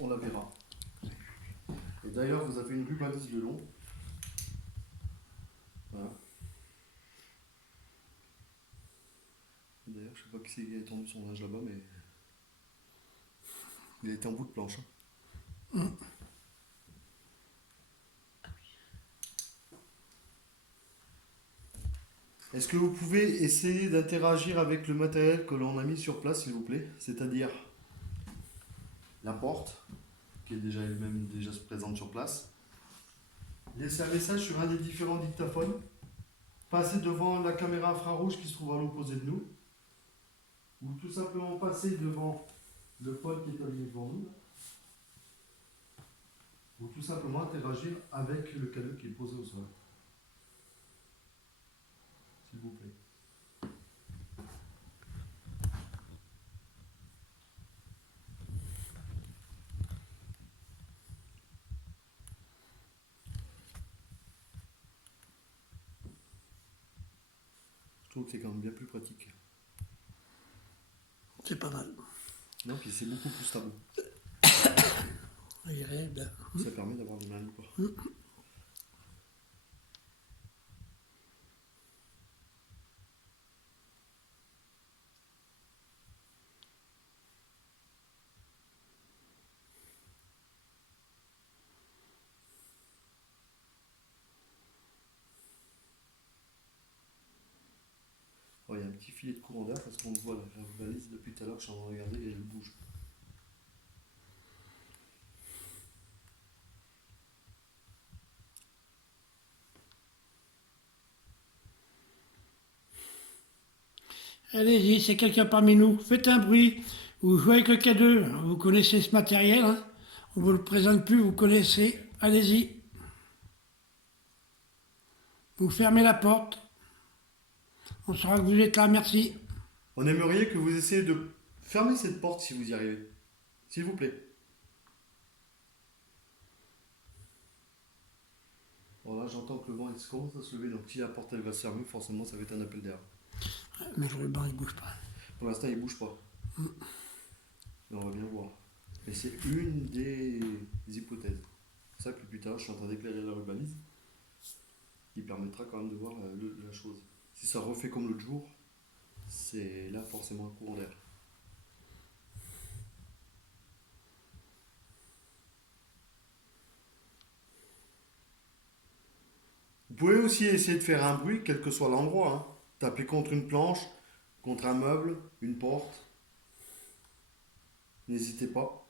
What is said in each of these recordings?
on la verra. Et d'ailleurs, vous avez une rubalise le long. Voilà. D'ailleurs, je sais pas qui c'est qui a étendu son linge là-bas, mais il a été en bout de planche. Est-ce que vous pouvez essayer d'interagir avec le matériel que l'on a mis sur place, s'il vous plaît? C'est-à-dire la porte, qui est déjà elle-même déjà présente sur place. Laissez un message sur un des différents dictaphones. Passez devant la caméra infrarouge qui se trouve à l'opposé de nous. Ou tout simplement passer devant le pôle qui est allumé devant nous. Ou tout simplement interagir avec le canot qui est posé au sol. S'il vous plaît. Je trouve que c'est quand même bien plus pratique. C'est pas mal. Non, puis c'est beaucoup plus stable. Agréable. Ça permet d'avoir des mains libres. Oh, il y a un petit filet de courant d'air parce qu'on le voit la valise depuis tout à l'heure, je suis en train de regarder et elle bouge. Allez-y, c'est quelqu'un parmi nous. Faites un bruit. Vous jouez avec le K2. Vous connaissez ce matériel. Hein, on ne vous le présente plus, vous connaissez. Allez-y. Vous fermez la porte. On saura que vous êtes là, merci. On aimerait que vous essayiez de fermer cette porte si vous y arrivez. S'il vous plaît. Bon, là, j'entends que le vent il commence à se lever, donc si la porte elle va se fermer, forcément ça va être un appel d'air. Mais le ruban, il bouge pas. Pour l'instant, il bouge pas. Mais on va bien voir. Mais c'est une des hypothèses. C'est pour ça que plus tard, je suis en train d'éclairer la rubalise, qui permettra quand même de voir la chose. Si ça refait comme l'autre jour, c'est là forcément un courant d'air. Vous pouvez aussi essayer de faire un bruit, quel que soit l'endroit. Hein. Taper contre une planche, contre un meuble, une porte. N'hésitez pas.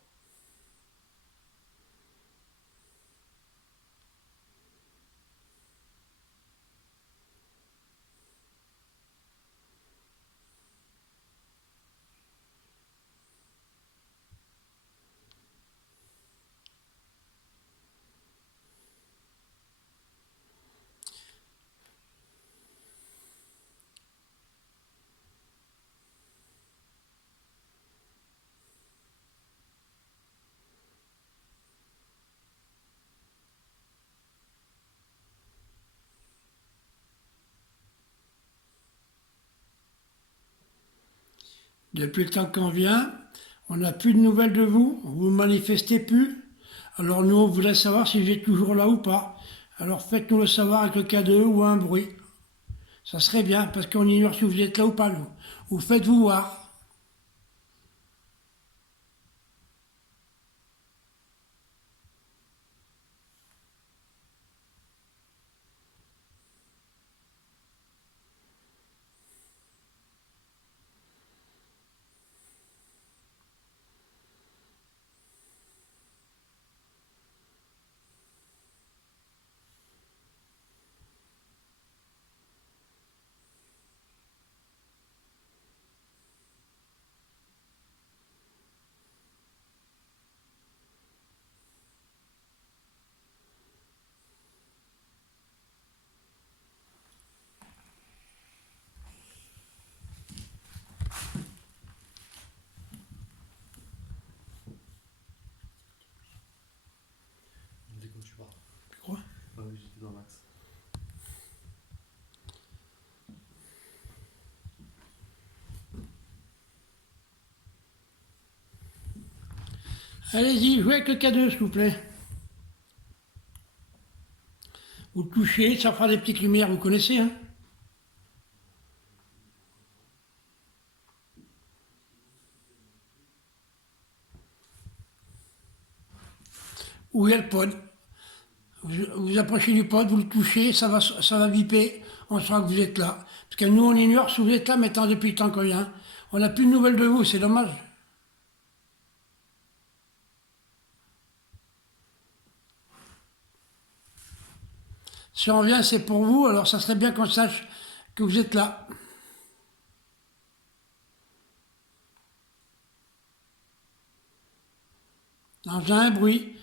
Depuis le temps qu'on vient, on n'a plus de nouvelles de vous. Vous ne manifestez plus. Alors nous, on voudrait savoir si vous êtes toujours là ou pas. Alors faites-nous le savoir avec le K2 ou un bruit. Ça serait bien, parce qu'on ignore si vous êtes là ou pas, nous. Ou faites-vous voir. Allez-y, jouez avec le K2, s'il vous plaît. Vous touchez, ça fera des petites lumières, vous connaissez, hein. Où il y a le pod. Vous approchez du pod, vous le touchez, ça va biper, on saura que vous êtes là. Parce que nous, on ignore si vous êtes là maintenant depuis le temps qu'on vient. On n'a plus de nouvelles de vous, c'est dommage. Si on vient, c'est pour vous, alors ça serait bien qu'on sache que vous êtes là. Alors, j'ai un bruit.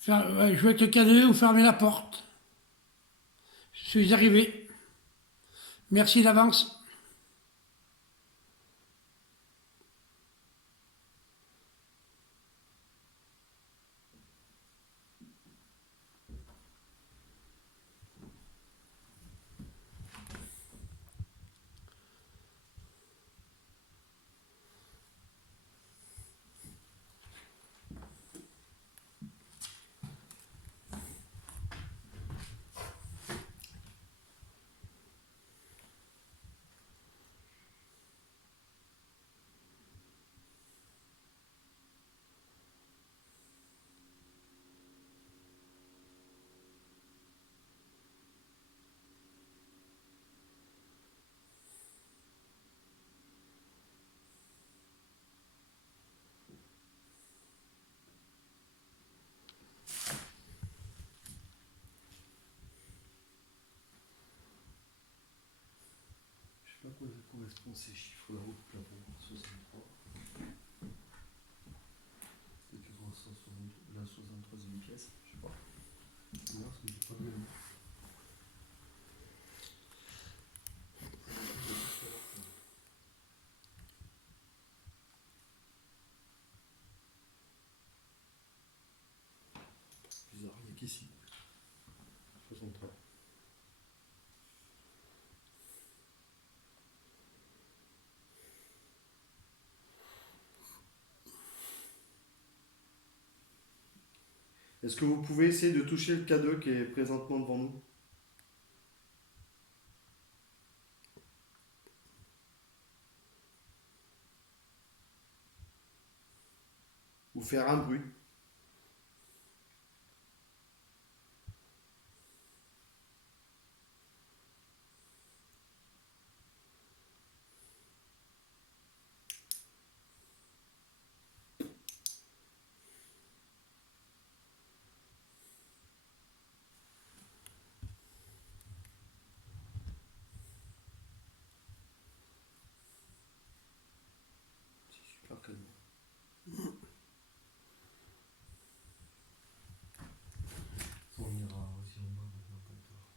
Jouez avec le K2 ou fermez la porte. Je suis arrivé. Merci d'avance. Je sais pas à quoi correspondent ces chiffres là-haut du plafond. 63. Peut-être que la 63e pièce, je sais pas. Non, parce que j'ai pas de nom. Bizarre, il n'y a qu'ici. 63. Est-ce que vous pouvez essayer de toucher le K2 qui est présentement devant nous? Ou faire un bruit? C'est super calme. On ira aussi en bas maintenant plus tard.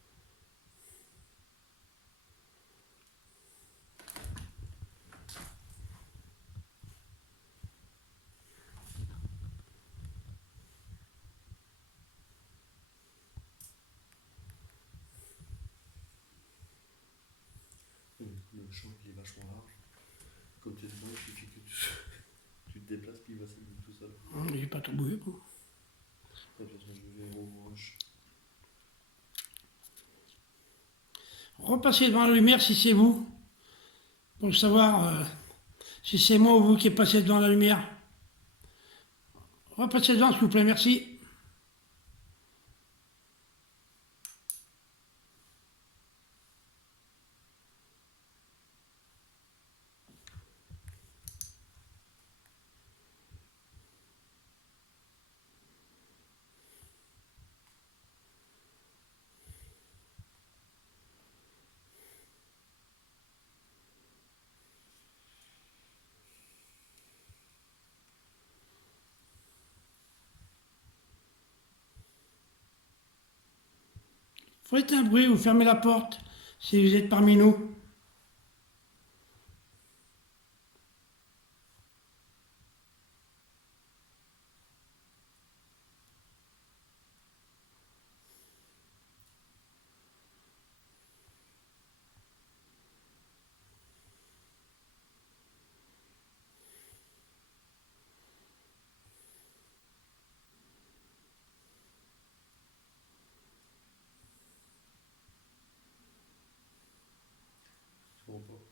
Le champ il est vachement large. Quand tu es dedans, il suffit que tu te déplaces puis il va s'allumer tout seul. J'ai pas trop bougé, quoi. De toute façon, je vais au rush. Repassez devant la lumière si c'est vous, pour savoir si c'est moi ou vous qui est passé devant la lumière. Repassez devant, s'il vous plaît, merci. Faites un bruit ou fermez la porte si vous êtes parmi nous.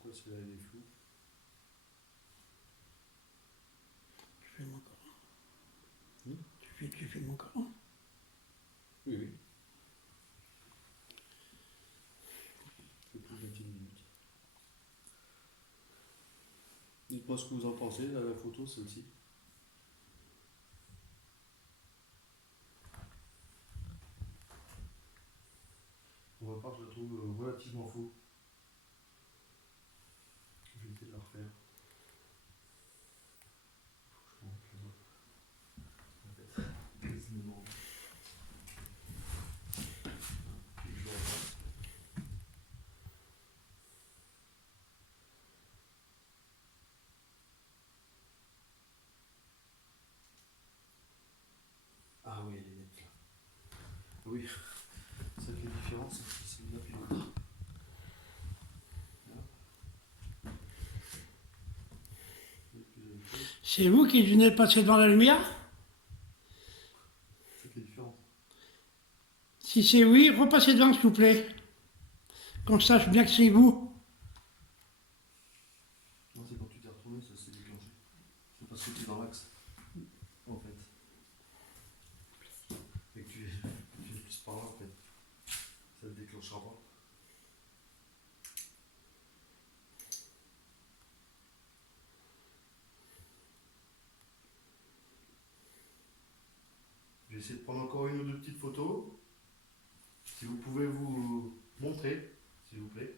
Pourquoi celui-là il est flou? Tu fais mon corps. Hmm. Tu fais mon corps. Oui, oui. C'est plus de 21 minutes. Dites-moi ce que vous en pensez, là, la photo, celle-ci. Pour ma part, je la trouve relativement faux. Je vais essayer de la refaire. Faut que je monte les autres. En fait, quasiment. Et je le refasse. Ah oui, elle est nette là. Oui, ça fait une différence entre celle-là et l'autre. C'est vous qui venez de passer devant la lumière? Ça fait différence. Si c'est oui, repassez devant s'il vous plaît. Qu'on sache bien que c'est vous. Non, c'est quand tu t'es retourné, ça s'est déclenché. C'est parce que tu es dans l'axe. En fait. Et que tu es plus par là en fait. Ça ne déclenchera pas. Je vais essayer de prendre encore une ou deux petites photos. Si vous pouvez vous montrer, s'il vous plaît.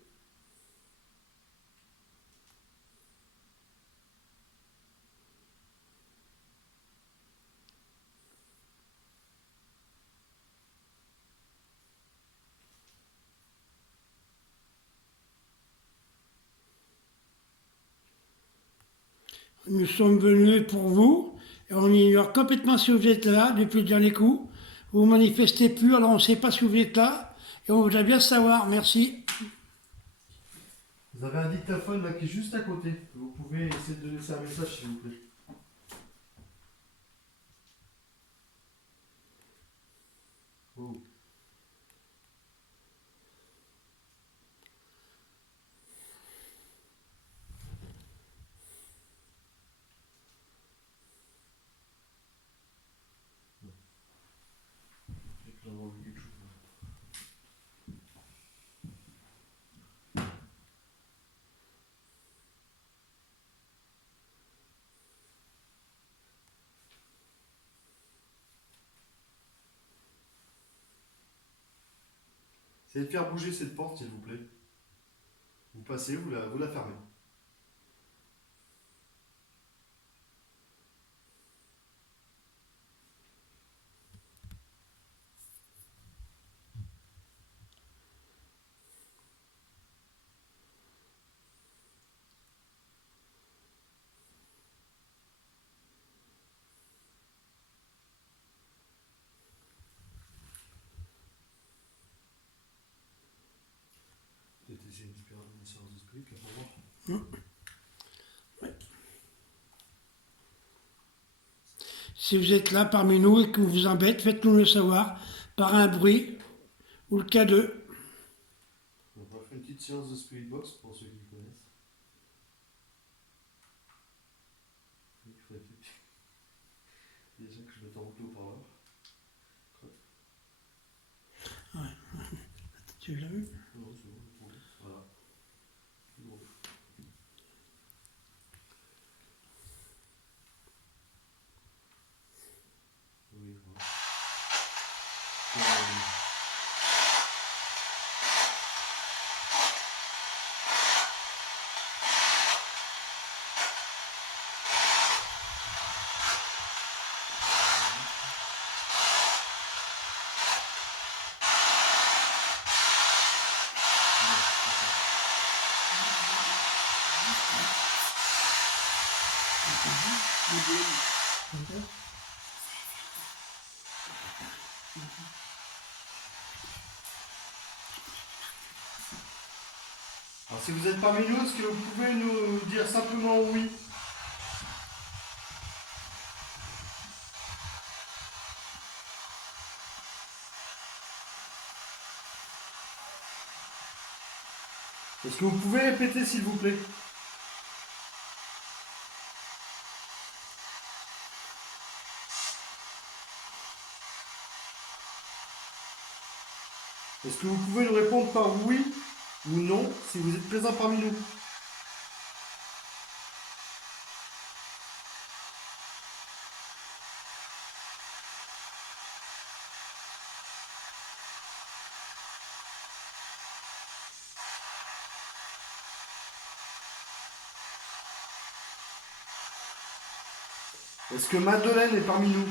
Nous sommes venus pour vous et on ignore complètement si vous êtes là depuis le dernier coup. Vous ne manifestez plus, alors on ne sait pas si vous êtes là et on voudrait bien savoir. Merci. Vous avez un dictaphone là qui est juste à côté. Vous pouvez essayer de laisser un message s'il vous plaît. Oh. J'ai pu avoir vu quelque chose. Essayez de faire bouger cette porte s'il vous plaît. Vous passez, vous la fermez. Peut-être essayer une séance de spirit là pour voir. Si vous êtes là parmi nous et que vous vous embête, faites-nous le savoir par un bruit ou le cas de. On va faire une petite séance de spirit box pour ceux qui connaissent. Il faudrait peut-être déjà que je mette en haut par là. Tu l'as vu? Non, c'est bon, voilà. C'est bon. Oui, voilà. Alors si vous êtes parmi nous, est-ce que vous pouvez nous dire simplement oui? Est-ce que vous pouvez répéter s'il vous plaît? Est-ce que vous pouvez nous répondre par oui ou non si vous êtes présent parmi nous? Est-ce que Madeleine est parmi nous?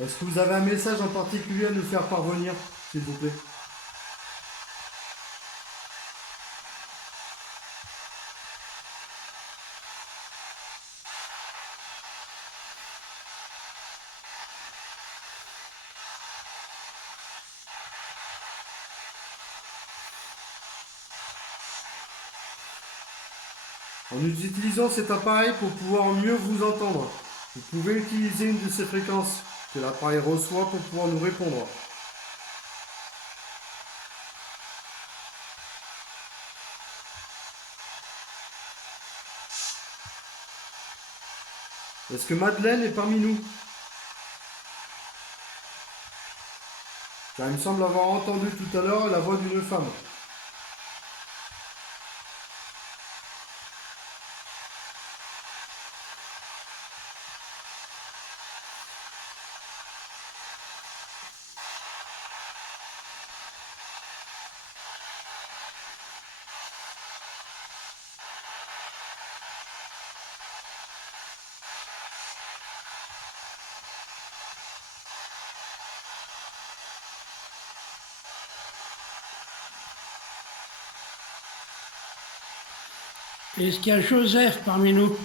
Est-ce que vous avez un message en particulier à nous faire parvenir, s'il vous plaît? En utilisant cet appareil pour pouvoir mieux vous entendre, vous pouvez utiliser une de ces fréquences que l'appareil reçoit pour pouvoir nous répondre. Est-ce que Madeleine est parmi nous? Car il me semble avoir entendu tout à l'heure la voix d'une femme. Est-ce qu'il y a Joseph parmi nous?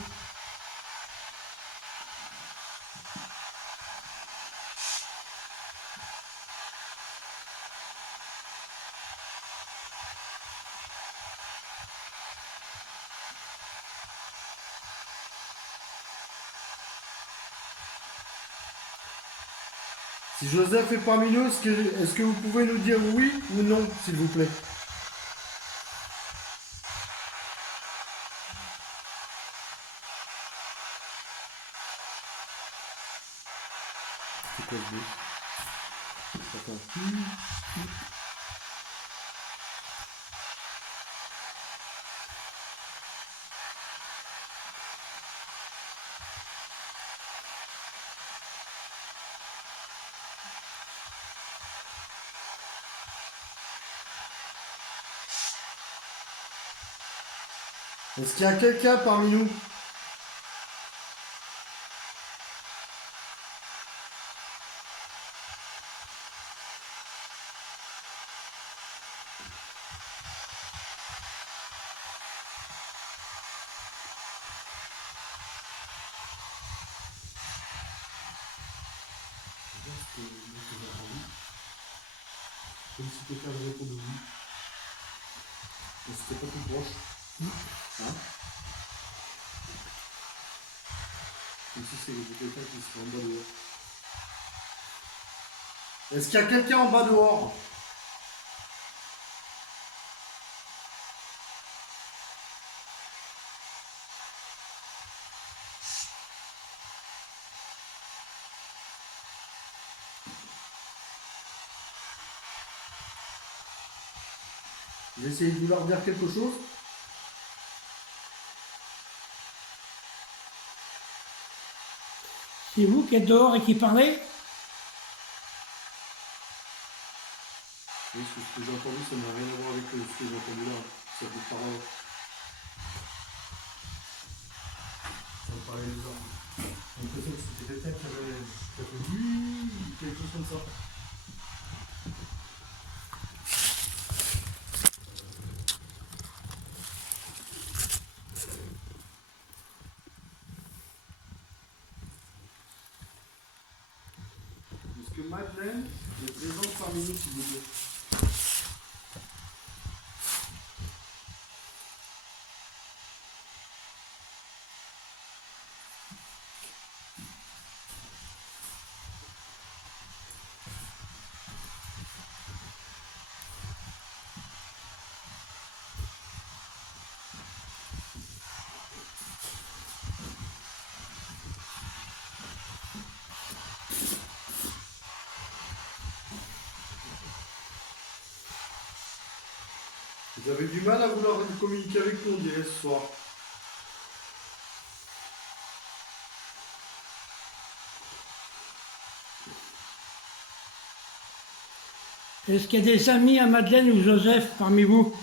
Si Joseph est parmi nous, est-ce que vous pouvez nous dire oui ou non, s'il vous plaît? C'est quoi le bruit? Attends. Est-ce qu'il y a quelqu'un parmi nous? Comme si quelqu'un avait répondu oui. Mais c'était pas tout proche. Hein? Comme si c'était quelqu'un qui serait en bas dehors. Est-ce qu'il y a quelqu'un en bas dehors? J'ai essayé de vous leur dire quelque chose. C'est vous qui êtes dehors et qui parlez? Oui, ce que j'ai entendu, ça n'a rien à voir avec ce que j'ai entendu là. Ça vous parle. Ça me paraît bizarre. J'ai l'impression que c'était quelqu'un qui avait fait oui, quelque chose comme ça. Est-ce que Madeleine est présente parmi nous, s'il vous plaît? Vous avez du mal à vouloir communiquer avec nous, on dirait, ce soir. Est-ce qu'il y a des amis à Madeleine ou Joseph parmi vous?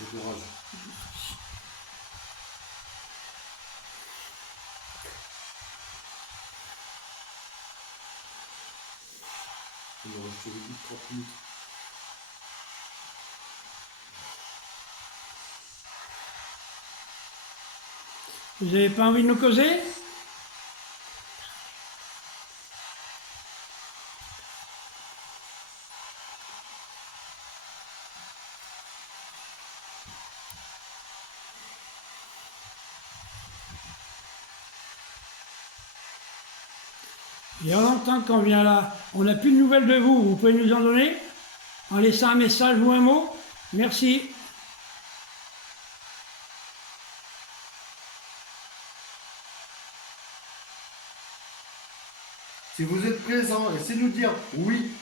Bon courage. Il nous reste 30 minutes. Vous n'avez pas envie de nous causer? Il y a longtemps qu'on vient là. On n'a plus de nouvelles de vous. Vous pouvez nous en donner? En laissant un message ou un mot? Merci. Si vous êtes présent, essayez de nous dire oui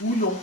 ou non.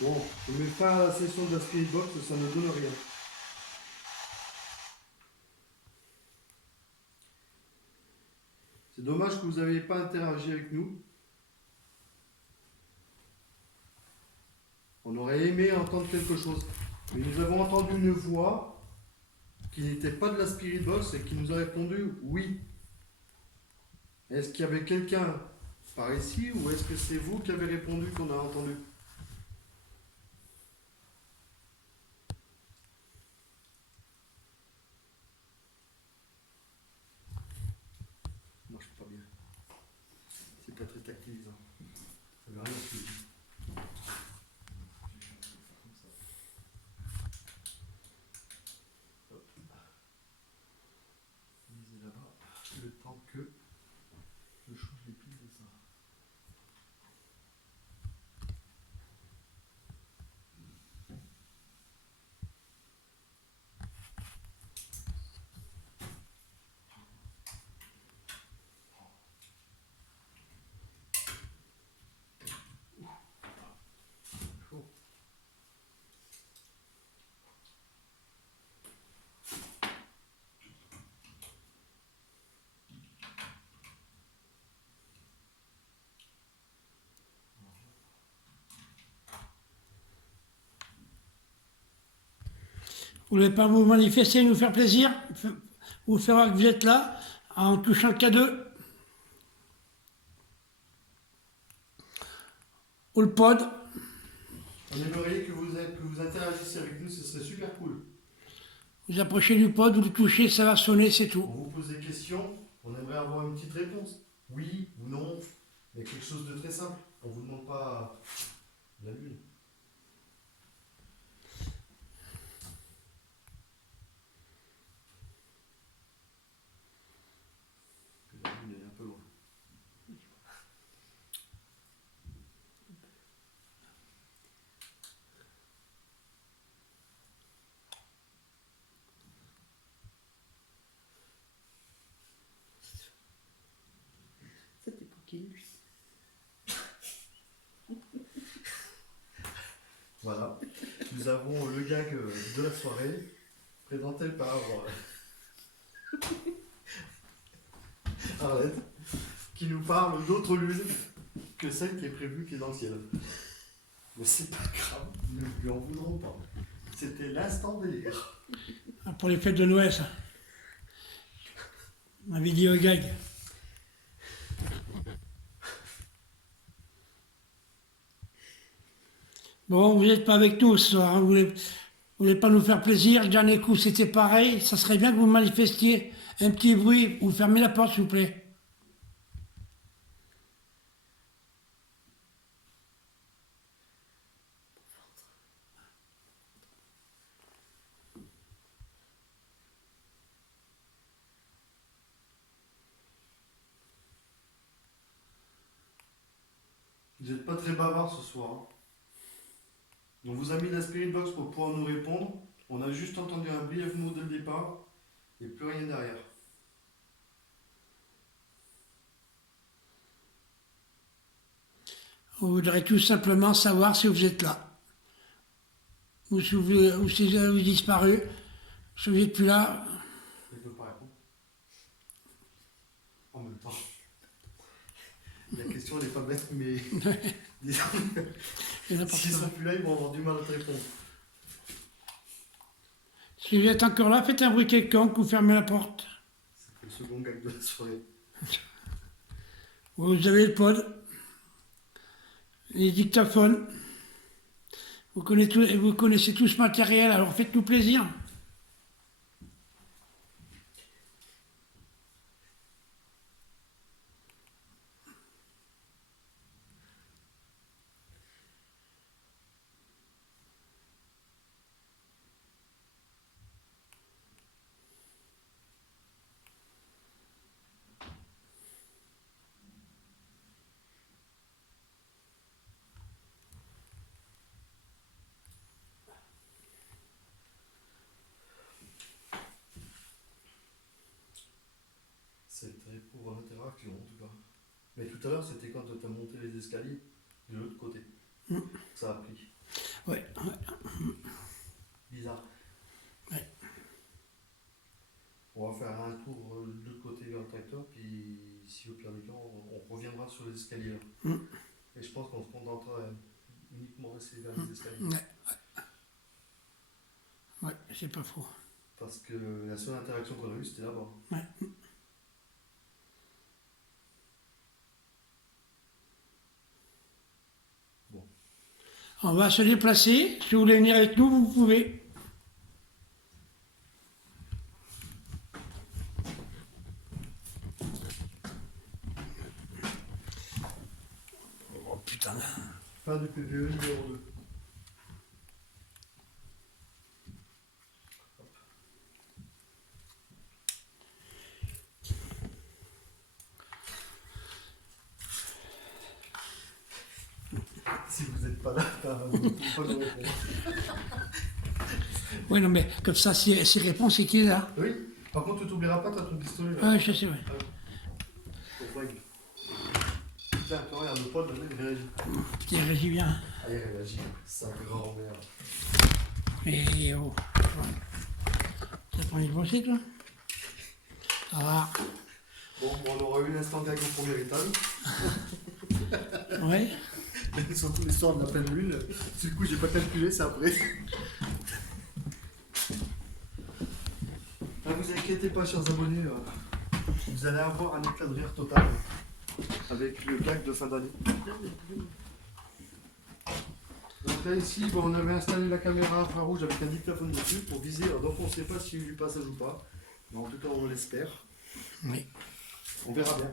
Bon, je mets fin à la session de la Spirit Box, ça ne donne rien. C'est dommage que vous n'ayez pas interagi avec nous. On aurait aimé entendre quelque chose. Mais nous avons entendu une voix qui n'était pas de la Spirit Box et qui nous a répondu oui. Est-ce qu'il y avait quelqu'un par ici ou est-ce que c'est vous qui avez répondu qu'on a entendu? Ça marche pas bien. C'est pas très tactilisant. Ça veut rien ce que je dis. Hop. Lisez là-bas le temps que je change les piles de ça. Chaud. Vous ne voulez pas vous manifester, nous faire plaisir? Vous faire voir que vous êtes là en touchant le K2 ou le pod. On aimerait que vous interagissiez avec nous, ce serait super cool. Vous approchez du pod, vous le touchez, ça va sonner, c'est On tout. vous pose des questions, on aimerait avoir une petite réponse. Oui ou non, mais quelque chose de très simple. On ne vous demande pas la lune. tranquille. Voilà. Nous avons le gag de la soirée, présenté par Arlette, qui nous parle d'autre lune que celle qui est prévue, qui est dans le ciel. Mais c'est pas grave, nous ne lui en voudrons pas. C'était l'instant délire. Ah, pour les fêtes de Noël, ça. Ma vidéo gag. Bon, vous n'êtes pas avec nous ce soir, hein. Vous voulez pas nous faire plaisir. Le dernier coup, c'était pareil. Ça serait bien que vous manifestiez un petit bruit ou fermez la porte, s'il vous plaît. Vous n'êtes pas très bavard ce soir. Hein. On vous a mis la Spirit Box pour pouvoir nous répondre. On a juste entendu un brief mot dès le départ et plus rien derrière. On voudrait tout simplement savoir si vous êtes là. Ou si vous avez disparu. Si vous n'êtes plus là. Il ne peut pas répondre. En même temps. La question n'est pas bête, mais disons, s'ils sont plus là, ils vont avoir du mal à te répondre. Si vous êtes encore là, faites un bruit quelconque ou fermez la porte. C'est le second gag de la soirée. Vous avez le pod, les dictaphones. Vous connaissez tout ce matériel, alors faites-nous plaisir. C'était pour l'interaction en tout cas. Mais tout à l'heure, c'était quand tu as monté les escaliers de l'autre côté. Ça a pris. Ouais. Bizarre. Ouais. On va faire un tour de l'autre côté vers le tracteur, puis si au pire des cas, on reviendra sur les escaliers. Et je pense qu'on se contentera uniquement rester vers les escaliers. Ouais, c'est pas faux. Parce que la seule interaction qu'on a eue, c'était là-bas. Ouais. Bon. On va se déplacer. Si vous voulez venir avec nous, vous pouvez. Oh putain. Fin du PVE numéro 2. Si vous n'êtes pas là, vous ne pouvez pas nous répondre. Oui, non, mais comme ça, si réponse, c'est qui est là? Oui, par contre, tu t'oublieras pas, tu as ton pistolet là. Ah, je sais, ouais. Pour règle. Tiens, attends, regarde, le pote, il réagit. Il réagit bien. Ah, il réagit. Sa grand-mère. Et oh. T'as pas envie de bosser, toi? Ça va. Bon, on aura eu l'instant gag au premier étage. Ouais. Et surtout l'histoire de la pleine lune. Du coup, j'ai pas calculé, c'est après. Ah, vous inquiétez pas, chers abonnés. Vous allez avoir un éclat de rire total avec le gag de fin d'année. Donc là, ici, bon, on avait installé la caméra infrarouge avec un dictaphone dessus pour viser. Alors, donc, on ne sait pas s'il y a eu du passage ou pas. Mais en tout cas, on l'espère. Oui. On verra bien.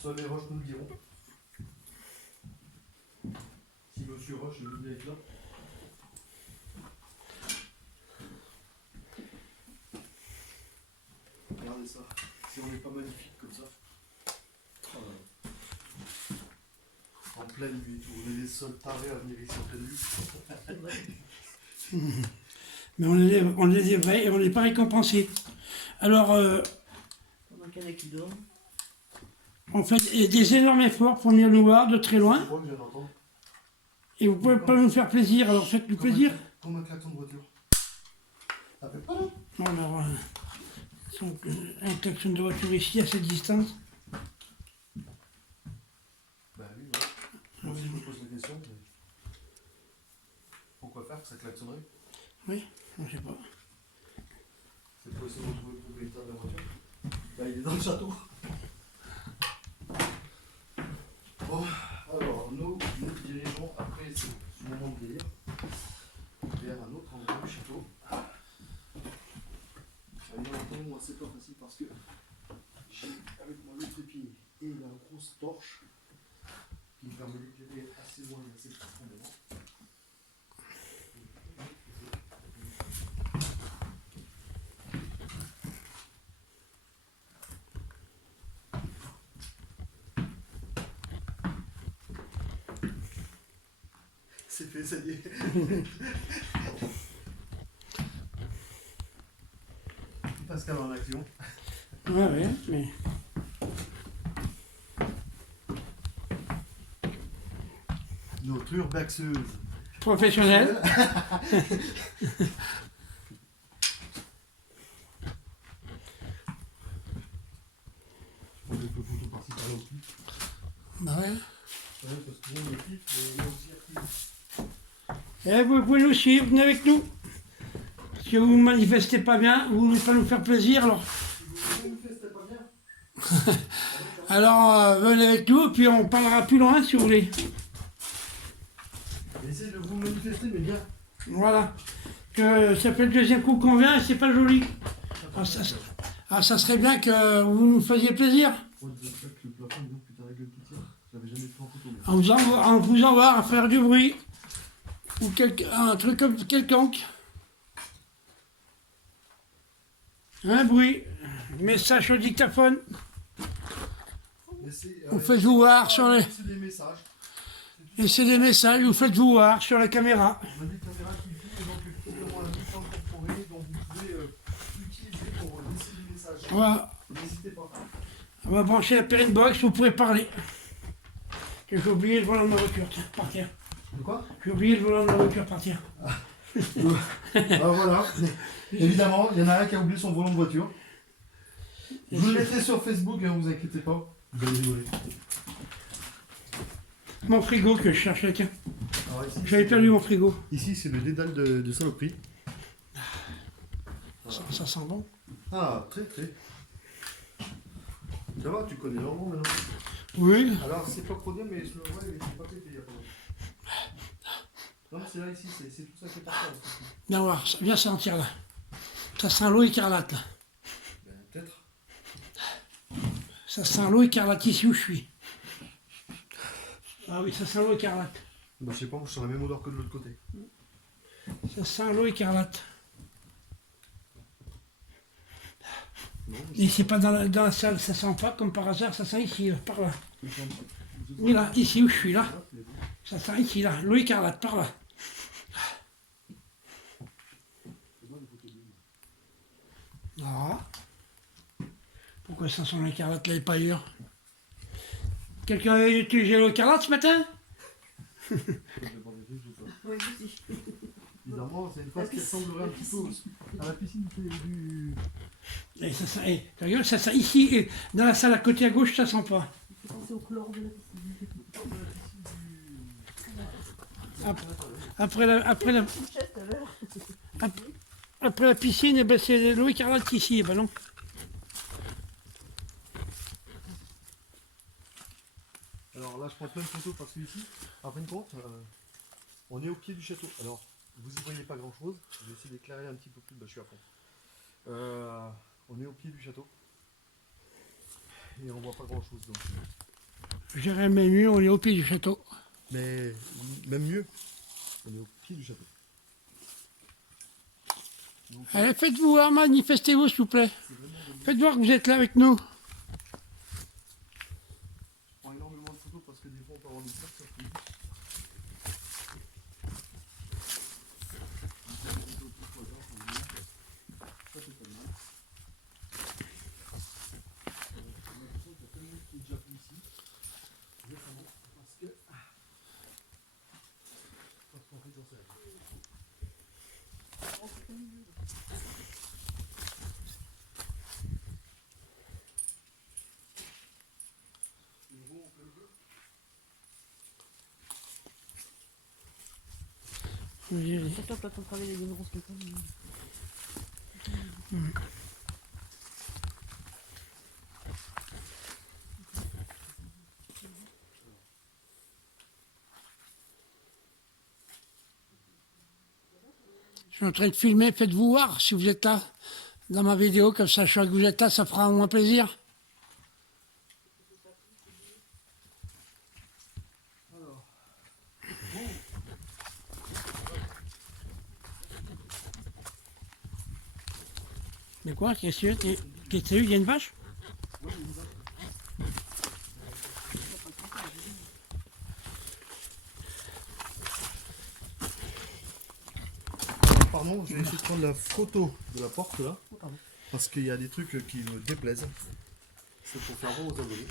Soit les roches nous le diront. Si monsieur Roche nous dit là. Regardez ça. Si on n'est pas magnifique comme ça. Oh là là. En pleine nuit, on est les seuls tarés à venir ici en pleine nuit. Mais on est vrais et on n'est pas récompensés. Alors, Pendant qu'il y en a qui dorment. On fait des énormes efforts pour venir nous voir de très C'est loin. quoi que je viens d'entendre? Et vous pouvez pas nous faire plaisir, alors faites-nous plaisir. Comme un klaxon de voiture. Ça fait pas là? Bon, alors, un klaxon de voiture ici, à cette distance. Bah oui, ouais. Moi aussi je me pose la question. Mais... Pourquoi faire que ça klaxonnerait? Oui, je sais pas. C'est pour essayer de retrouver le propriétaire de la voiture. Bah il est dans le château. Bon, alors nous dirigeons après ce moment de délire vers un autre endroit du château. Moi c'est pas facile parce que j'ai avec moi le trépied et la grosse torche qui me permet d'éclairer assez loin et assez profondément. C'est fait, ça y est. Pascal en action. Ouais, mais... Notre urbexeuse. Professionnel. On peut tout par-ci par-là aussi. Bah ouais. Ouais, parce que bon, le clip, il est aussi actif. Et vous pouvez nous suivre, venez avec nous. Si vous ne manifestez pas bien, vous ne voulez pas nous faire plaisir, alors... Si vous manifestez pas bien, Alors, venez avec nous, puis on parlera plus loin, si vous voulez. essayez de vous manifester, mais bien. Voilà. Que ça fait le deuxième coup qu'on vient et c'est pas joli. Ça serait bien que vous nous faisiez plaisir. Ouais, c'est ça que le plafond, disons, putain, la gueule qui tire. Je l'avais jamais fait en photo, mais. On vous envoie à faire du bruit. Ou un truc comme quelconque. Un bruit. Message au dictaphone. Vous faites vous voir sur les... C'est des messages. Laissez des messages, vous faites vous voir sur la caméra. On a des caméras qui filment, donc évidemment un bouton incorporé, donc vous pouvez l'utiliser pour laisser des messages. Voilà. N'hésitez pas. On va brancher la périne box, vous pourrez parler. J'ai oublié le volant de ma voiture, tiens, par terre. De quoi? J'ai oublié le volant de ma voiture, par terre. Ah voilà. Évidemment, il y en a un qui a oublié son volant de voiture. Je vous le mettrai sur Facebook, ne vous inquiétez pas. Vous allez rigoler. Mon frigo que je cherchais, tiens. Alors ici, J'avais perdu mon frigo. Ici, c'est le dédale de saloperie. Ça sent bon. Ah, très. Ça va, tu connais leur nom maintenant. Oui. Alors, c'est pas produit, mais je le vois, il était pas pété il y a pas longtemps. Non, mais c'est là, ici, c'est tout ça qui est parti. Viens voir, viens sentir là. Ça sent l'eau écarlate là. Ben, peut-être. Ça sent l'eau écarlate ici où je suis. Ah oui, ça sent l'eau écarlate. Bah, je sais pas, moi, je sens la même odeur que de l'autre côté. Ça sent l'eau écarlate. Non, Et c'est pas dans la salle, ça sent pas comme par hasard, ça sent ici, par là. Oui, là, ici où je suis là. Ça sent ici, là. L'eau écarlate, par là. Ah. Pourquoi ça sent l'eau écarlate là et pas ailleurs? Quelqu'un a utilisé l'eau écarlate ce matin? Oui, aussi. Bizarrement, c'est une face qui ressemblerait un petit peu à la piscine du... Et ça sent, ta gueule, ça sent ici, et dans la salle à côté à gauche, ça sent pas. Il faut penser au chlore de la piscine. Après la piscine, eh ben, c'est l'eau écarlate ici, eh ben non. Alors là, je prends plein de photos parce que ici, en fin de compte, on est au pied du château. Alors, vous y voyez pas grand chose. Je vais essayer d'éclairer un petit peu plus. Bah, je suis à fond. On est au pied du château. Et on voit pas grand chose. Donc. J'irais même mieux, on est au pied du château. Mais même mieux, on est au pied du château. Donc, Allez, faites-vous voir, manifestez-vous s'il vous plaît. Faites voir que vous êtes là avec nous. je prends énormément de photos parce que des fois on peut avoir des pertes surprises. Ça c'est pas mal. J'ai l'impression qu'il y a tellement de monde qui est déjà venu ici. Oui. C'est toi quand on travaille avec une grosse méthode. Je suis en train de filmer, faites-vous voir si vous êtes là dans ma vidéo, comme ça je sais que vous êtes là, ça fera au moins plaisir. Alors, Mais quoi, qu'est-ce que c'est, il y a une vache? pardon, je vais essayer de prendre la photo de la porte là. Parce qu'il y a des trucs qui me déplaisent. C'est pour faire voir aux abonnés.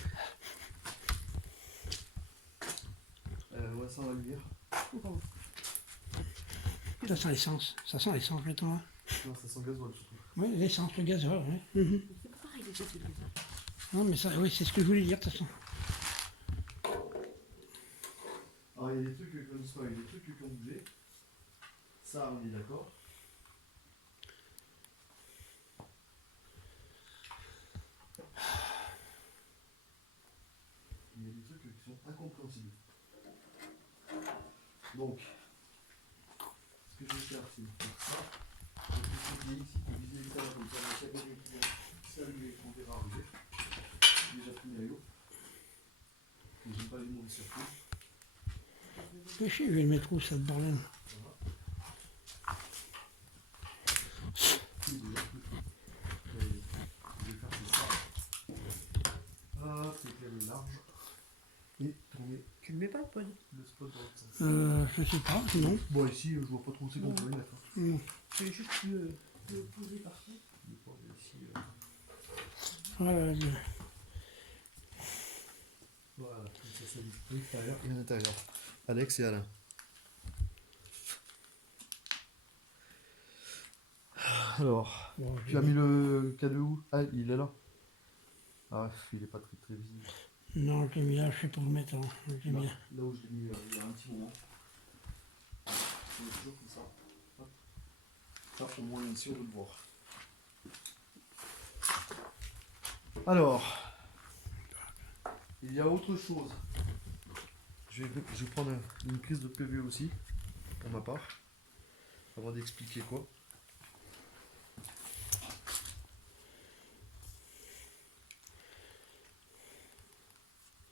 Ouais, ça va le dire. Ça sent l'essence maintenant. Hein. Non, ça sent gasoil surtout. Oui, l'essence, le gasoil, oui. C'est pas pareil, les choses, c'est bizarre. Non, mais ça, oui, c'est ce que je voulais dire, de toute façon. Alors, il y a des trucs comme ça, il y a des trucs qui ont bougé. Ça, on est d'accord. Il y a des trucs qui sont incompréhensibles. Donc, ce que je vais faire, c'est faire ça. Je vais ici, pour viser les talents comme ça. S'il y a quelqu'un qui vient saluer, on verra arriver. J'ai déjà pris les lots. Mais j'aime pas les mauvais surprises. Péché, je vais le mettre où, cette bordel? Je vais faire ça. Hop, éclairer large. Et tourner Tu le mets pas, Paul? le spot dans l'autre sens. Je sais pas, non. Bon, ici, je vois pas trop c'est qu'on peut le mettre. Hein. Non. Je vais juste le poser partout. Je vais prendre ici. Voilà, Voilà, comme ça, c'est l'extérieur et l'intérieur. Alex et Alain. Alors, bon, tu as mis le K2 où? Ah, il est là. Ah, il est pas très visible. non, je l'ai mis là, je sais pas où le mettre. Hein. Je l'ai mis là. Là où je l'ai mis il y a un petit moment. On est toujours comme ça. Hop. Ça, au moins ici, on peut le voir. Alors, il y a autre chose. Je vais prendre une prise de PV aussi, pour ma part, avant d'expliquer quoi.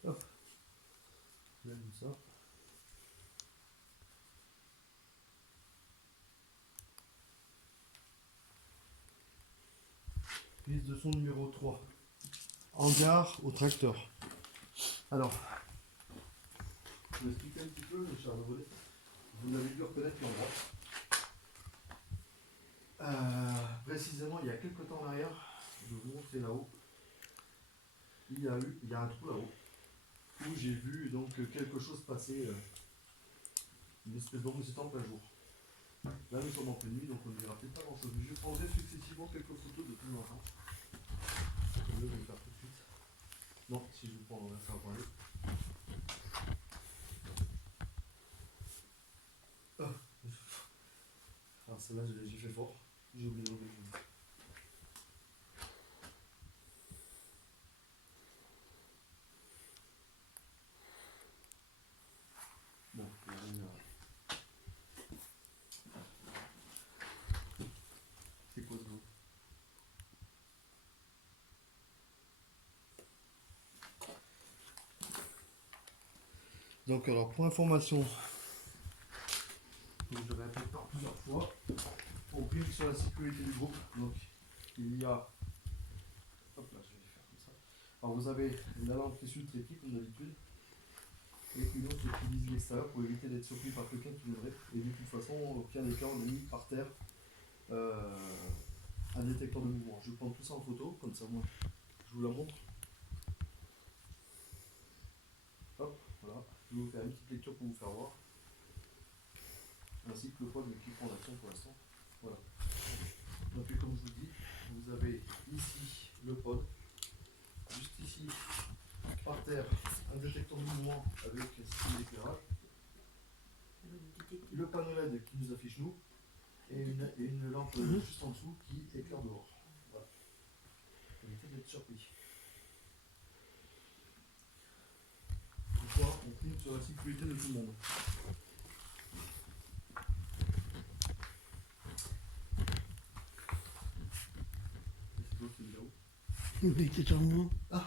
Hop. Là, comme ça. Prise de son numéro 3. Hangar au tracteur. Alors, je vais expliquer un petit peu, cher abonné. Vous avez dû reconnaître l'endroit. Précisément, il y a quelques temps en arrière, je vais vous montrer là-haut. Il y a un trou là-haut où j'ai vu donc quelque chose passer, une espèce d'ombre, c'était en plein jour. Là, nous sommes en pleine nuit, donc on ne verra peut-être pas grand-chose. Je prendrai successivement quelques photos de temps en temps. Je vais le faire tout de suite. Non, si je vous prends, ça va pas aller. Alors celle-là, j'ai fait fort. J'ai oublié de remettre. Bon, c'est quoi ce mot? Donc alors pour information, donc je répète par plusieurs fois, on clique sur la sécurité du groupe. Donc il y a, hop là, je vais faire comme ça. Alors vous avez la lampe qui est sur le trépied comme d'habitude, et une autre qui vise l'extérieur pour éviter d'être surpris par quelqu'un qui viendrait. Et de toute façon, au pire des cas, on a mis par terre un détecteur de mouvement. Je vais prendre tout ça en photo, comme ça moi je vous la montre. Hop, voilà. Je vais vous faire une petite lecture pour vous faire voir. Ainsi que le poids de l'équipe en action pour l'instant. Voilà. Donc, comme je vous dis, vous avez ici le pod, juste ici, par terre, un détecteur de mouvement avec un système d'éclairage, le panneau LED qui nous affiche nous, et une lampe juste en dessous qui éclaire dehors. Voilà. Évitez d'être surpris. Une fois, on prime sur la sécurité de tout le monde. C'est toi qui es là-haut. Mais c'est en moi. Ah.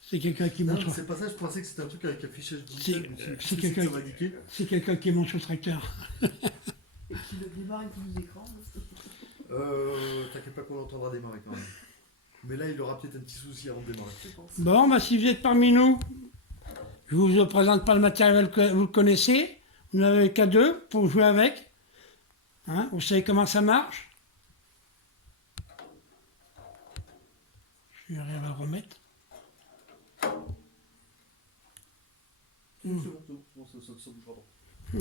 C'est quelqu'un qui Non, monte. c'est pas ça, je pensais que c'était un truc avec affichage C'est digital. Je me suis dit, c'est qu'est-ce que quelqu'un ça va indiquer c'est quelqu'un qui monte sur le tracteur. Et qui le démarre et qui nous écran. T'inquiète pas qu'on l'entendra démarrer quand même. Mais là, il aura peut-être un petit souci avant de démarrer. Je pense. Bon, bah, si vous êtes parmi nous, je vous présente pas le matériel que vous le connaissez. Vous n'avez qu'à deux pour jouer avec. Hein, vous savez comment ça marche. Je vais arriver à le remettre. C'est bon, ça bougera pas.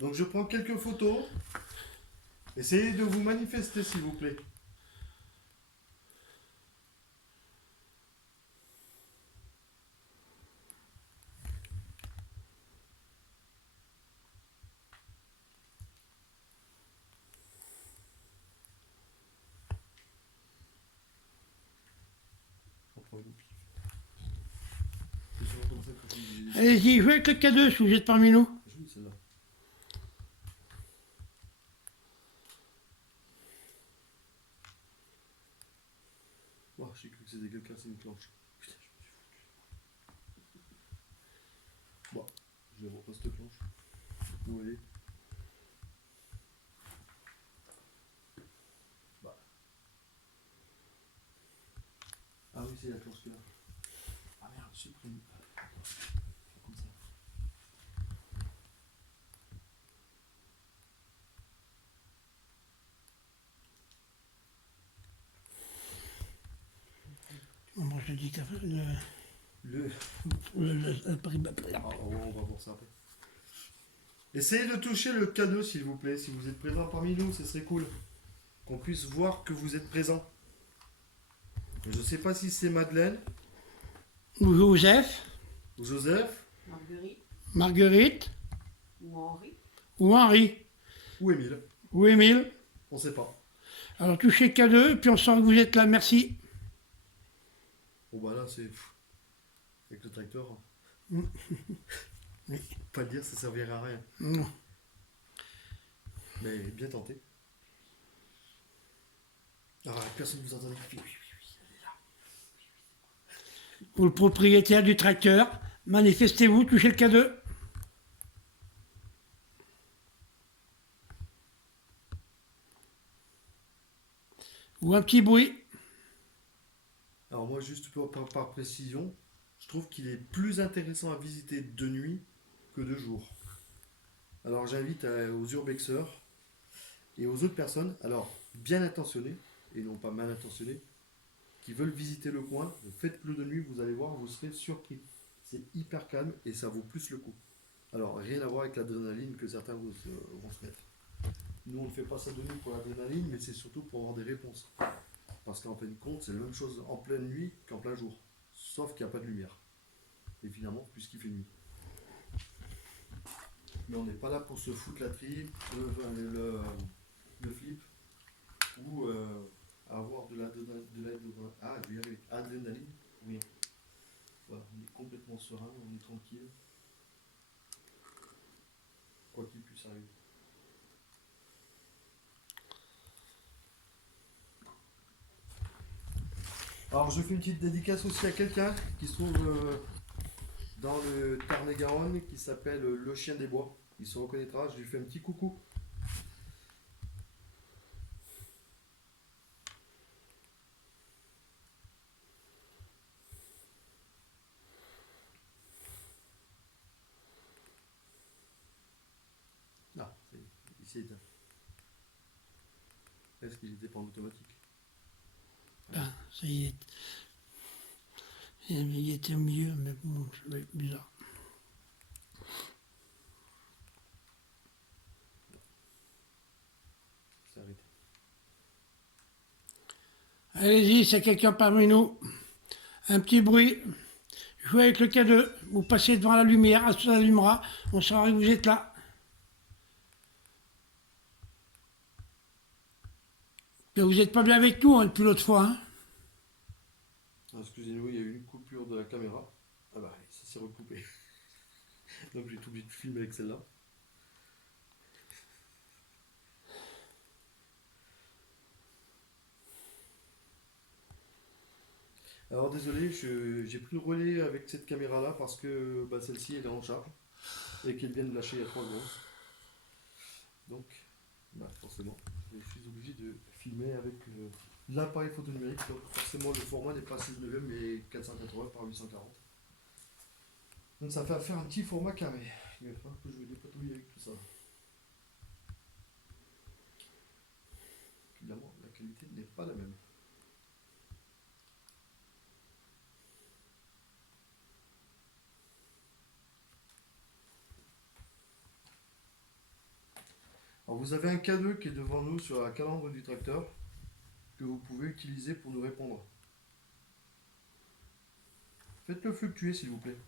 Donc je prends quelques photos. Essayez de vous manifester s'il vous plaît. C'est souvent comme ça que je dis. Allez-y, jouez avec le K2 si vous êtes parmi nous. Joue celle-là. Oh, j'ai cru que c'était quelqu'un, c'est une planche. Putain, je me suis foutu. Bon, je vais reprendre cette planche. Vous voyez. Bah. Ah oui, c'est la planche qui est là. Ah merde, supprime. Comme ça. Moi je dis que Le... le- Ah, on va voir ça après. Essayez de toucher le cadeau s'il vous plaît, si vous êtes présent parmi nous, ce serait cool. Qu'on puisse voir que vous êtes présent. Je sais pas si c'est Madeleine ou Joseph, ou Joseph Marguerite Marguerite ou Henri. ou Henri ou Émile. ou Émile. On sait pas. Alors touchez le K2 et puis on sent que vous êtes là. Merci. Bon bah là c'est... Avec le tracteur. Oui. Pas le dire, ça servirait à rien. Non. Mais bien tenté. Ah, personne ne vous entend dire. Oui, oui, oui, elle est là. Ou le propriétaire du tracteur, manifestez-vous, touchez le K2. Ou un petit bruit. Alors moi juste par précision, je trouve qu'il est plus intéressant à visiter de nuit que de jour. Alors j'invite aux urbexeurs et aux autres personnes, alors bien intentionnées et non pas mal intentionnées, qui veulent visiter le coin, faites-le de nuit, vous allez voir, vous serez surpris. C'est hyper calme et ça vaut plus le coup. Alors rien à voir avec l'adrénaline que certains vont se mettre. Nous on ne fait pas ça de nuit pour l'adrénaline, mais c'est surtout pour avoir des réponses. Parce qu'en fin de compte, c'est la même chose en pleine nuit qu'en plein jour. Sauf qu'il n'y a pas de lumière. Et finalement, puisqu'il fait nuit. Mais on n'est pas là pour se foutre la trip, le flip, ou avoir de l'adrénaline. Oui. Voilà, on est complètement serein, on est tranquille. Quoi qu'il puisse arriver. Alors je fais une petite dédicace aussi à quelqu'un qui se trouve dans le Tarn-et-Garonne qui s'appelle Le Chien des Bois. Il se reconnaîtra, je lui fais un petit coucou. Ah, il s'est éteint. Est-ce qu'il était pas en automatique? Ben, ça y est. Il était au milieu, mais bon, c'est bizarre. Allez-y, c'est quelqu'un parmi nous. Un petit bruit. Jouez avec le K2. Vous passez devant la lumière, elle s'allumera. On saura que vous êtes là. Mais vous n'êtes pas bien avec nous hein, depuis l'autre fois. Hein. Ah, excusez-nous, il y a eu une coupure de la caméra. Ah bah, ça s'est recoupé. Donc j'ai tout obligé de filmer avec celle-là. Alors désolé, j'ai pris le relais avec cette caméra-là parce que bah, celle-ci elle est en charge et qu'elle vient de lâcher il y a 3 secondes. Donc, bah, forcément, je suis obligé de filmer avec l'appareil photo numérique. Donc forcément le format n'est pas 16 neuvième mais 480 par 840. Donc ça fait faire un petit format carré. Il va falloir que je me dépatouille avec tout ça. Évidemment, la qualité n'est pas la même. Alors vous avez un K2 qui est devant nous sur la calandre du tracteur que vous pouvez utiliser pour nous répondre. Faites-le fluctuer s'il vous plaît.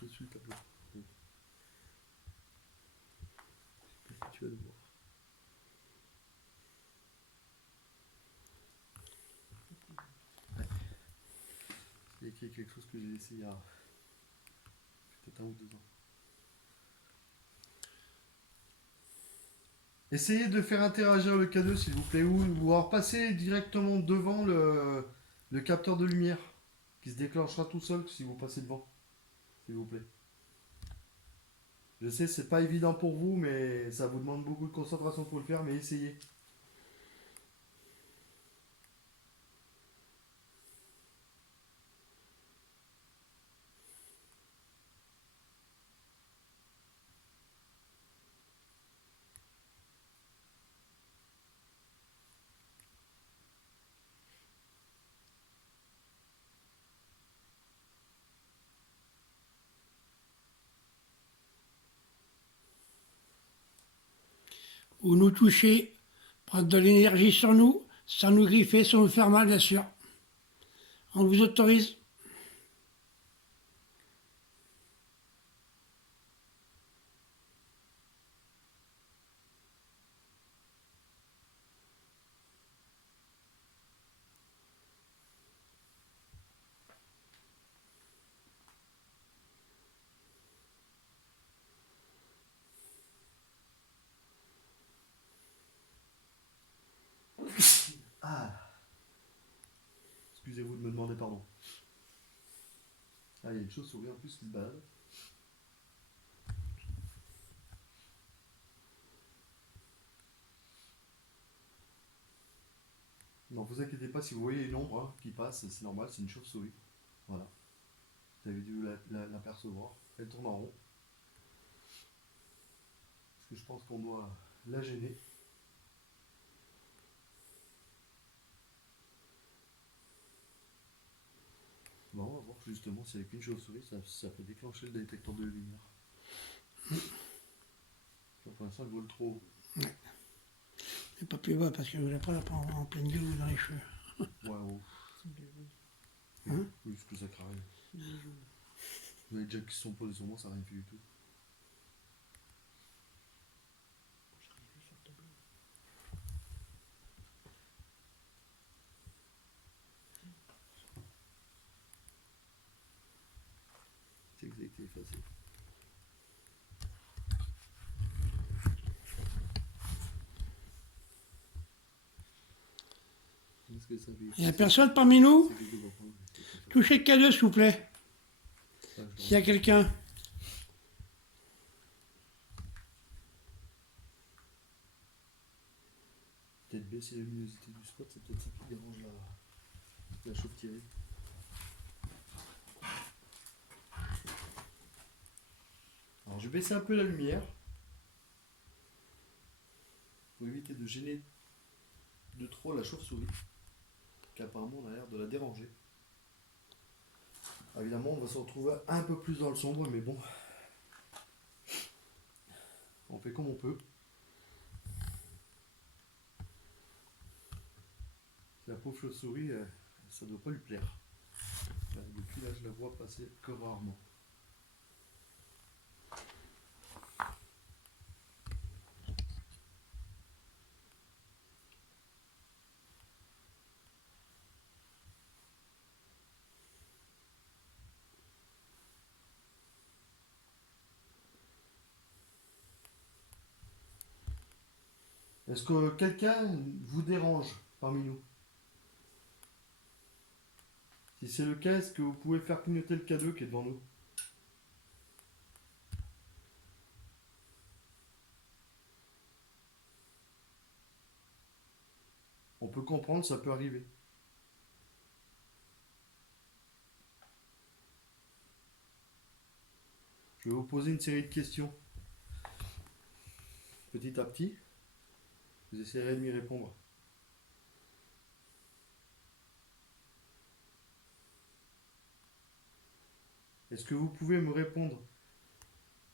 Je suis le tableau. Tu vas le voir. Il y a quelque chose que j'ai laissé il y a peut-être 1 ou 2 ans. Essayez de faire interagir le K2 s'il vous plaît, ou alors passer directement devant le capteur de lumière qui se déclenchera tout seul si vous passez devant, s'il vous plaît. Je sais, c'est pas évident pour vous, mais ça vous demande beaucoup de concentration pour le faire, mais essayez. Vous nous touchez, prendre de l'énergie sur nous, sans nous griffer, sans nous faire mal, bien sûr. On vous autorise. Ah. Excusez-vous de me demander pardon. Ah, il y a une chauve-souris en plus qui se balade. Non, vous inquiétez pas si vous voyez une ombre qui passe, c'est normal, c'est une chauve-souris. Voilà. Vous avez dû l'apercevoir. Elle tourne en rond. Parce que je pense qu'on doit la gêner. Bon, on va voir justement si avec une chauve-souris ça peut déclencher le détecteur de lumière. Pour l'instant, elle vole trop haut. Mais pas plus bas parce que vous n'avez pas la en pleine gueule ou dans les cheveux. Ouais, oh. Hein? Oui, parce que ça craque. Les jacks qui sont posés sur moi, ça n'a rien fait du tout. C'est que ça a été effacé. Qu'est-ce que ça fait? Il n'y a personne parmi nous? C'est quelque chose. Touchez le K2 s'il vous plaît. Ouais, S'il y a quelqu'un. Peut-être baisser la luminosité du spot, c'est peut-être ça qui dérange la chauve-tirée. Alors je vais baisser un peu la lumière pour éviter de gêner de trop la chauve-souris, qui apparemment on a l'air de la déranger. Évidemment, on va se retrouver un peu plus dans le sombre, mais bon, on fait comme on peut. La pauvre chauve-souris, ça doit pas lui plaire. Là, depuis là, je la vois passer que rarement. Est-ce que quelqu'un vous dérange parmi nous? Si c'est le cas, est-ce que vous pouvez faire clignoter le K2 qui est devant nous? On peut comprendre, ça peut arriver. Je vais vous poser une série de questions. Petit à petit, vous essayerez de m'y répondre. Est-ce que vous pouvez me répondre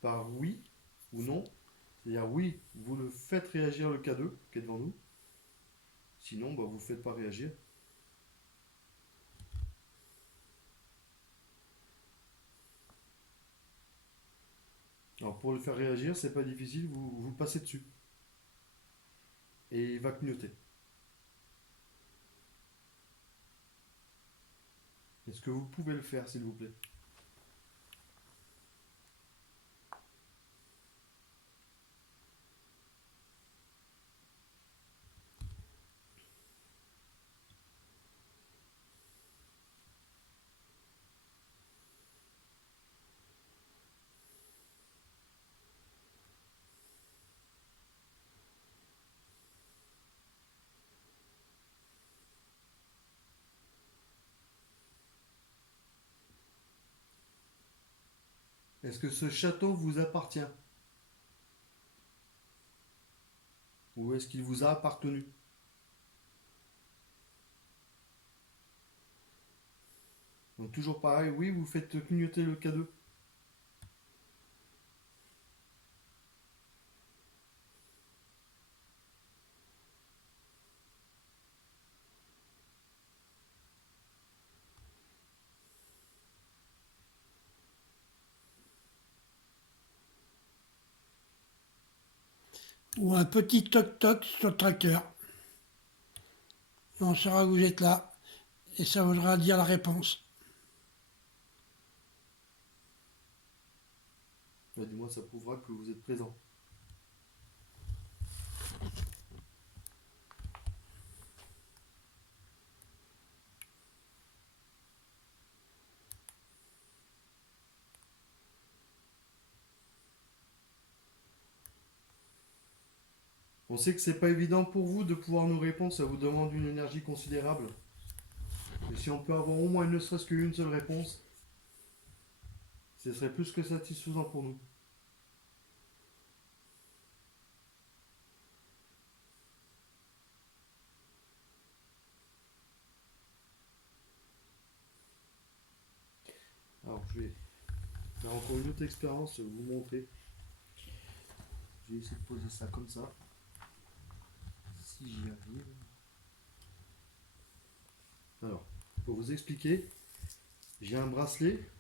par oui ou non? C'est-à-dire oui, vous le faites réagir le K2 qui est devant nous. Sinon, bah, vous ne faites pas réagir. Alors pour le faire réagir, c'est pas difficile, vous passez dessus. Et il va clignoter. Est-ce que vous pouvez le faire, s'il vous plaît? Est-ce que ce château vous appartient? Ou est-ce qu'il vous a appartenu? Donc toujours pareil, oui, vous faites clignoter le K2. Ou un petit toc-toc sur le tracteur. Et on saura que vous êtes là. Et ça voudra dire la réponse. Bah, dis-moi, ça prouvera que vous êtes présent. On sait que c'est pas évident pour vous de pouvoir nous répondre, ça vous demande une énergie considérable. Et si on peut avoir au moins ne serait-ce qu'une seule réponse, ce serait plus que satisfaisant pour nous. Alors je vais faire encore une autre expérience, vous montrer. Je vais essayer de poser ça comme ça. Si j'y arrive. Alors, pour vous expliquer, j'ai un bracelet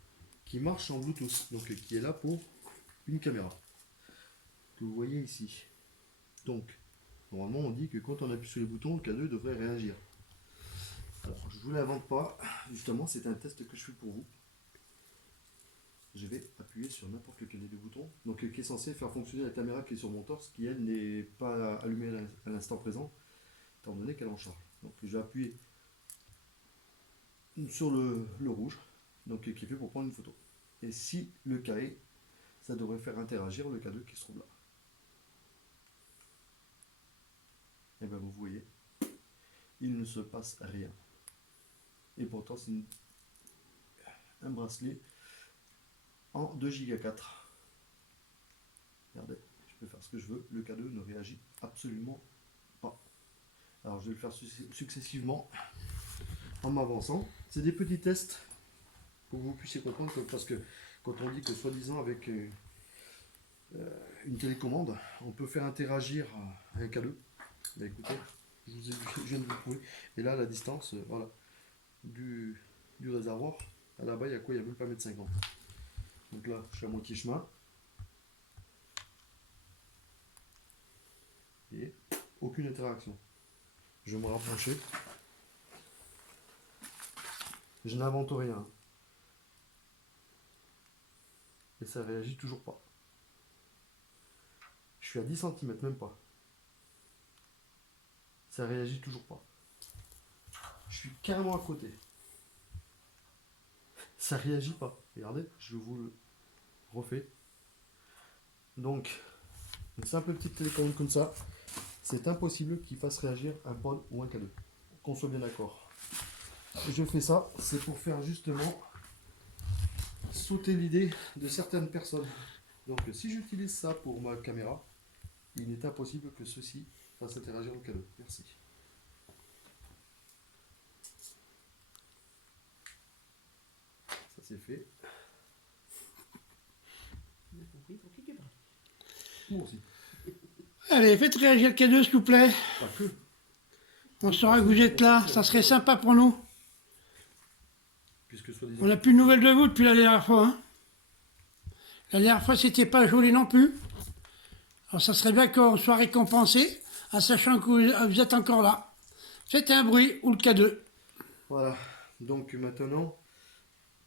qui marche en Bluetooth, donc qui est là pour une caméra, que vous voyez ici. Donc, normalement on dit que quand on appuie sur les boutons, le K2 devrait réagir. Alors, je vous l'invente pas, justement c'est un test que je fais pour vous. Je vais appuyer sur n'importe lequel des deux boutons, donc qui est censé faire fonctionner la caméra qui est sur mon torse, qui elle n'est pas allumée à l'instant présent, étant donné qu'elle est en charge. Donc je vais appuyer sur le rouge, donc qui est fait pour prendre une photo. Et si le cas est, ça devrait faire interagir le K2 qui se trouve là. et ben vous voyez, il ne se passe rien. Et pourtant c'est un bracelet en 2 Go 4. Regardez, je peux faire ce que je veux, le K2 ne réagit absolument pas. Alors je vais le faire successivement en m'avançant. C'est des petits tests pour que vous puissiez comprendre, parce que quand on dit que soi-disant avec une télécommande, on peut faire interagir un K2. Bah, écoutez, je viens de vous le prouver. Et là, la distance, voilà, du réservoir à là-bas, il y a quoi? Il y a même pas 1,50 m. Donc là, je suis à moitié chemin. Et aucune interaction. Je vais me rapprocher. Je n'invente rien. Et ça réagit toujours pas. Je suis à 10 cm, même pas. Ça réagit toujours pas. Je suis carrément à côté. Ça réagit pas. Regardez, je vous le refais. Donc, une simple petite télécommande comme ça, c'est impossible qu'il fasse réagir un pod ou un K2. Qu'on soit bien d'accord. Je fais ça, c'est pour faire justement sauter l'idée de certaines personnes. Donc si j'utilise ça pour ma caméra, il est impossible que ceci fasse interagir au K2. Merci. Ça c'est fait. J'ai compris pour qui tu parles. Moi aussi. Allez, faites réagir le K2, s'il vous plaît. Pas que. On saura que vous êtes là. Ça serait sympa pour nous. Puisque soi-disant. On n'a plus de nouvelles de vous depuis la dernière fois. Hein. La dernière fois, c'était pas joli non plus. Alors, ça serait bien qu'on soit récompensé en sachant que vous êtes encore là. Faites un bruit ou le K2. Voilà. Donc maintenant,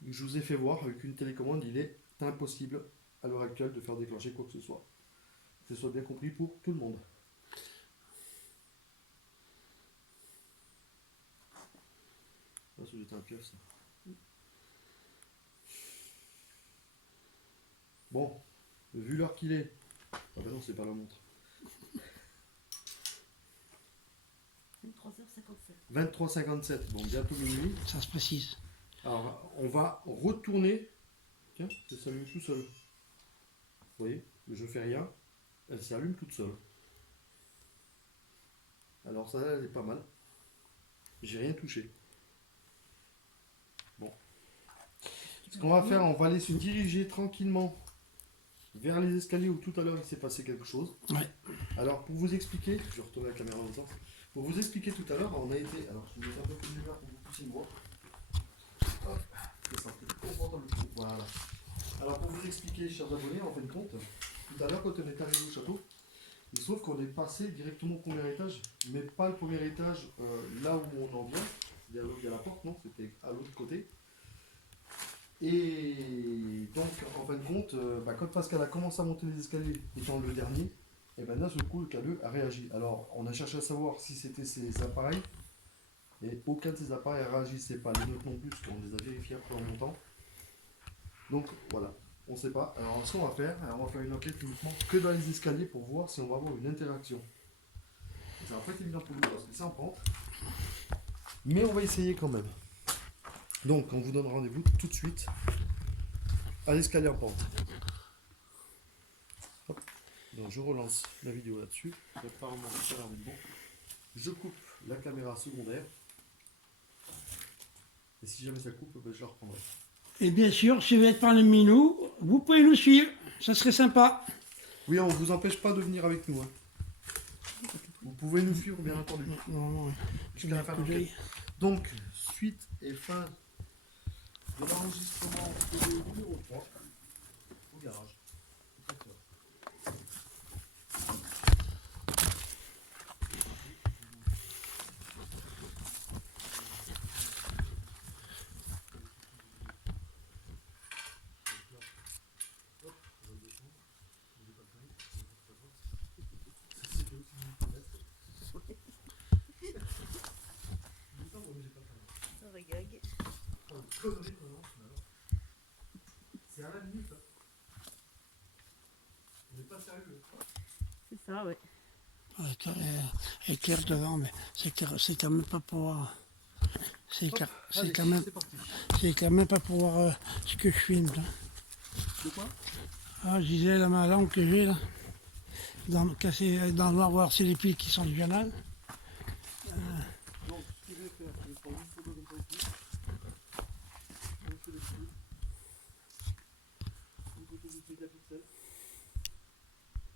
je vous ai fait voir avec une télécommande, il est impossible à l'heure actuelle de faire déclencher quoi que ce soit. Que ce soit bien compris pour tout le monde. Ça se jeter un pieuvre, ça. Bon, vu l'heure qu'il est. Ah bah non, c'est pas la montre. 23h57. 23h57, bon, bientôt minuit. Ça se précise. Alors, on va retourner. Tiens, ça s'allume tout seul. Vous voyez, je fais rien, elle s'allume toute seule. Alors ça, elle est pas mal. J'ai rien touché. Bon. Ce qu'on va faire, on va aller se diriger tranquillement vers les escaliers où tout à l'heure il s'est passé quelque chose. Ouais. Alors pour vous expliquer, je vais retourner la caméra en même temps. Pour vous expliquer tout à l'heure, on a été. Alors je vais mettre un peu plus de lumière pour que vous puissiez me voir. Hop, c'est ça, c'est confortable. Voilà. Alors pour vous expliquer, chers abonnés, en fin de compte, tout à l'heure quand on est arrivé au château, il se trouve qu'on est passé directement au premier étage, mais pas le premier étage là où on en vient, c'est-à-dire là où il y a la porte, non, c'était à l'autre côté. Et donc, en fin de compte, quand Pascal a commencé à monter les escaliers, étant le dernier, et ben d'un seul coup, le K2 a réagi. Alors, on a cherché à savoir si c'était ses appareils, et aucun de ces appareils ne réagissait pas. Les nôtres non plus, parce qu'on les a vérifiés après en montant. Donc, voilà, on ne sait pas. Alors, ce qu'on va faire, on va faire une enquête uniquement que dans les escaliers pour voir si on va avoir une interaction. Ça va pas être évident pour nous parce que c'est en pente, mais on va essayer quand même. Donc, on vous donne rendez-vous tout de suite à l'escalier en pente. Hop. Donc, je relance la vidéo là-dessus. Apparemment, ça a l'air d'être bon. Je coupe la caméra secondaire. Et si jamais ça coupe, ben, je la reprendrai. Et bien sûr, si vous êtes parmi nous, vous pouvez nous suivre. Ça serait sympa. Oui, on ne vous empêche pas de venir avec nous. Hein. Vous pouvez nous suivre, bien entendu. Non, Jusqu'à la fin de l'enquête. Donc, suite et fin de l'enregistrement vidéo numéro 3 au garage. C'est à la minute. Hein. On n'est pas sérieux. C'est ça, ouais. Éclair devant, mais c'est quand même pas pour voir. C'est Hop, c'est allez, quand même, c'est parti. c'est quand même pas pour voir ce que je filme. Là. De quoi? Ah, je disais là, ma lampe que j'ai là, dans le noir, voir si les piles qui sont du canal. Donc, ce que je vais faire, je vais prendre une photo comme ça ici. On fait les pieds. Une photo du mégapixel.